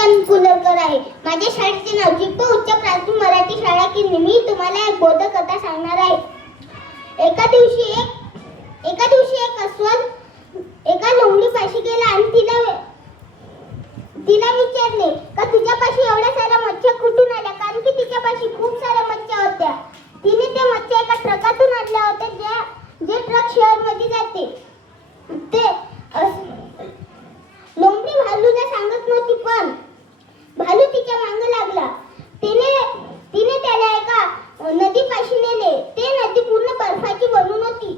चंद्रकांत कुलरकर आहे. माझ्या शाळेचे नाव चिप्पू उच्च प्राथमिक मराठी शाळा किल्ली. मी तुम्हाला एक बोधकथा सांगणार आहे. एका दिवशी एक अस्वल एका लोमडीपाशी गेला आणि तिला विचारले का तुझ्यापाशी एवढ्या साऱ्या मच्छ्या कुठून आल्या, कारण की तिच्यापाशी खूप साऱ्या मच्छ्या होत्या. तिने त्या मच्छ्या एका ट्रकातून आणल्या होत्या, जे ट्रक शहरमध्ये जाते. ते लोमडी भालूला सांगत नव्हती, पण भालू तिच्या मागे लागला. तिने त्याला एका नदीपाशी नेले. ते नदी पूर्ण बर्फाची बनून होती.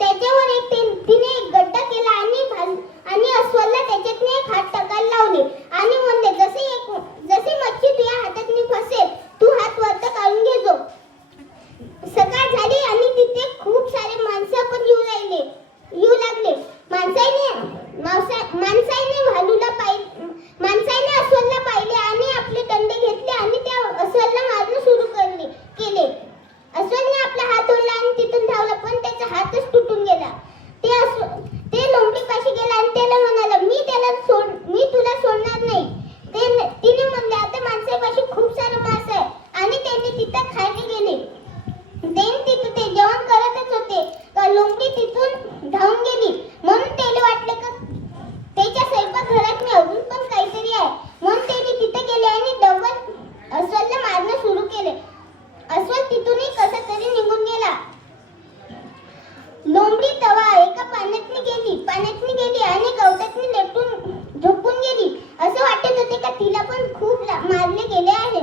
त्याच्यावर तिने एक गड्डा केला आणि अस्वलला त्याच्यात एक हात टाकायला लावले आणि म्हणले, जसे मच्छी तुझ्या हातात फसेल तू हात वरती काढून घे जो. सकाळ झाली आणि तिथे खूप सारे माणसं पण येऊ लागले. माणसाने अस्वलला पाहिले आणि आपले दंडे घेतले आणि त्या अस्वलला मारणं सुरू केले. अस्वलने आपला हात ओढला आणि तिथून धावला, पण त्याचा हातच तुटून गेला. ते लोमडीपाशी गेला आणि त्याला म्हणाला, मी तुला सोडणार नाही. तिने म्हणले, आता माणसापाशी खूप सारं मांस आहे आणि त्यांनी तिथं खायला गेले. तिथं ते जेवण करतच होते का लोमडी तिथून धावून गेली. म्हणून त्याला वाटलं का त्याच्या स्वयंपाक घरात मी अजून पण काहीतरी आहे. म्हणून त्याने तिथे गेले आणि डबल अस्वलला मारणं सुरू केले. अस्वल तिथूनही कसा तरी निघून गेला. लोमडी तवा एका पाण्यातनी गेली आणि गवतातनी लटून झोपून गेली. असं वाटत होते का तिला पण खूप मारले गेले आहे.